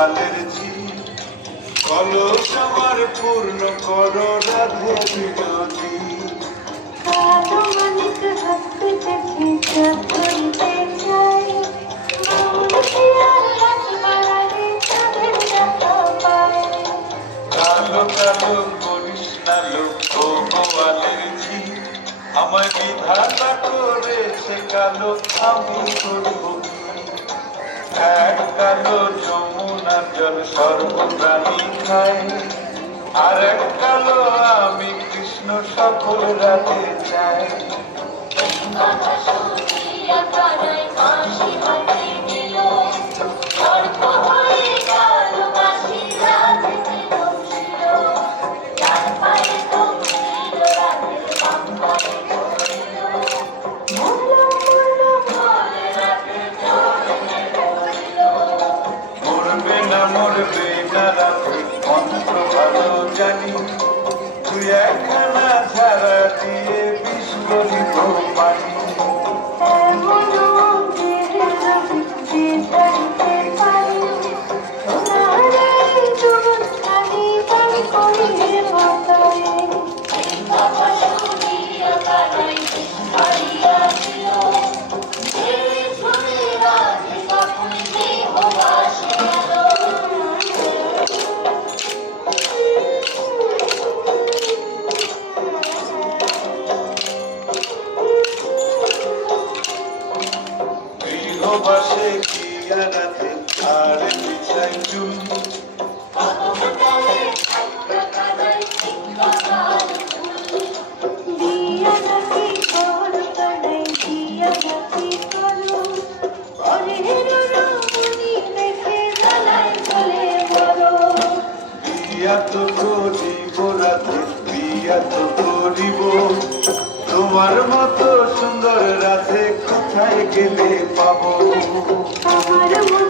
গোপালের ঝি কলস আমার পূর্ণ করো রাধে বিনোদী। কালো মানিক হাতে দেখে চোখ খুলতে চাই, কালো কালো করিস না লোক গোপালের ঝি আমায় বিধাতা করেছে কালো আমি করব কি? এক কালো যমুনার জল সর্বপ্রাণী খায়, আর এক কালো আমি কৃষ্ণ সকল রাধে চাই। মরবে না মরবে না রাধে মন্ত্র ভালো জানি, তুই একখানা ঝাড়া দিয়ে বিষ করিব পানি। গৃহবাসে গিয়া রাধে আর বিছাই চুল, বিয়া তো করিব রাধে বিয়া তো করিব, তোমার মতো সুন্দর রাধে কোথায় গেলে পাবো? আমার মন